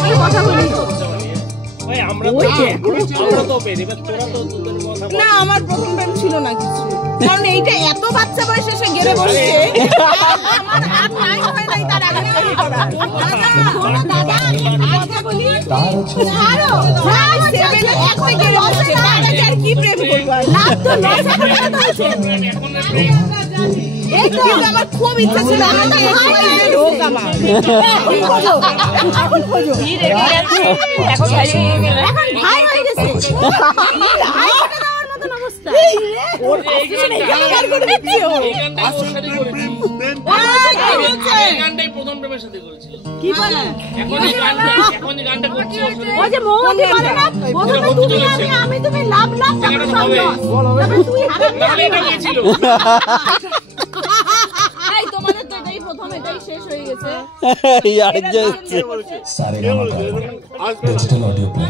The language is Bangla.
একটা কথা বলি না, আমার প্রথম প্রেম ছিল না কিছু, কারণ এইটা এত বাচ্চা বয়সে এসে গেড়ে বসছে। আমার খুব ইচ্ছা ছিল ভাই হয়ে গেছে। তোমাদের তো এটাই প্রথম, এটাই শেষ হয়ে গেছে। Digital audio play